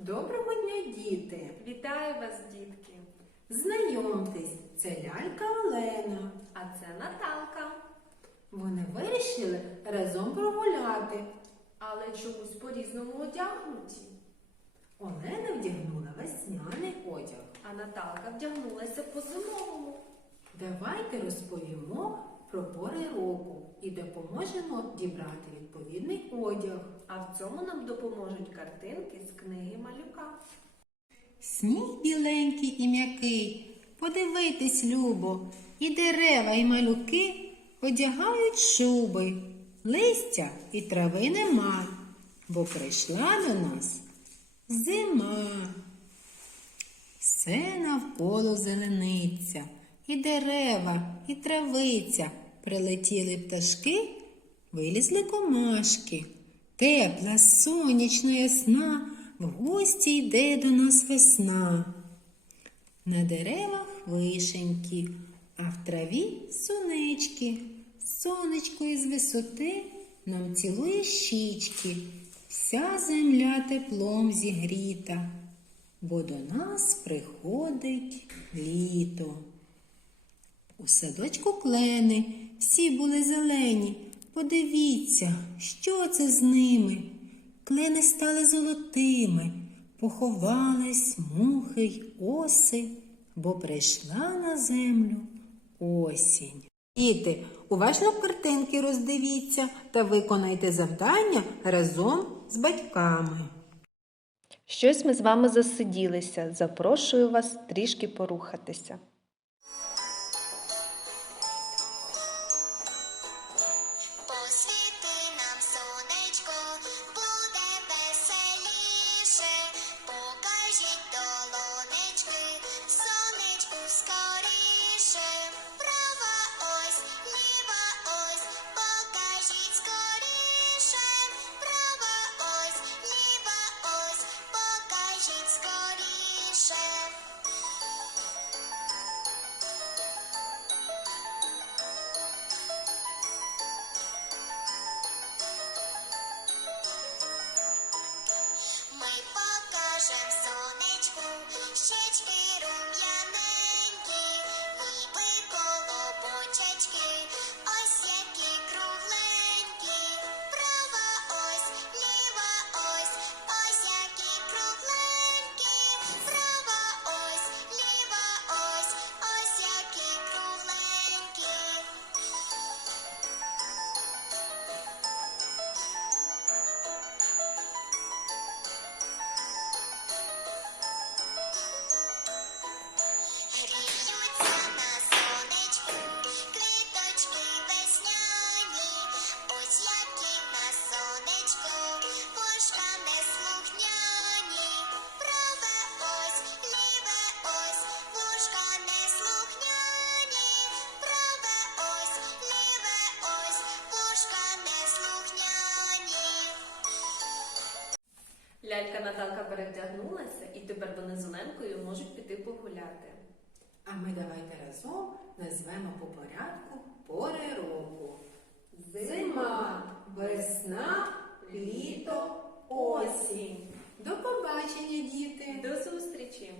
Доброго дня, діти! Вітаю вас, дітки! Знайомтесь, це лялька Олена. А це Наталка. Вони вирішили разом прогуляти. Але чомусь по-різному одягнуті. Олена вдягнула весняний одяг. А Наталка вдягнулася по-зимовому. Давайте розповімо про пори року і допоможемо дібрати відповідний одяг. А в цьому нам допоможуть картинки з книги малюка. Сніг біленький і м'який, подивитись, любо, і дерева, і малюки одягають шуби, листя і трави нема, бо прийшла до нас зима. Все навколо зелениться, і дерева, і травиця. Прилетіли пташки, вилізли комашки. Тепла, сонячна ясна, в гості йде до нас весна. На деревах вишеньки, а в траві сонечки. Сонечко із висоти нам цілує щічки, вся земля теплом зігріта, бо до нас приходить літо. У садочку клени всі були зелені. Подивіться, що це з ними. Клени стали золотими, поховались мухи й оси, бо прийшла на землю осінь. Діти, уважно картинки роздивіться та виконайте завдання разом з батьками. Щось ми з вами засиділися. Запрошую вас трішки порухатися. appreciate the Лялька Наталка перевдягнулася, і тепер вони з Оленкою можуть піти погуляти. А ми давайте разом назвемо по порядку пори року. Зима, весна, літо, осінь. До побачення, діти! До зустрічі!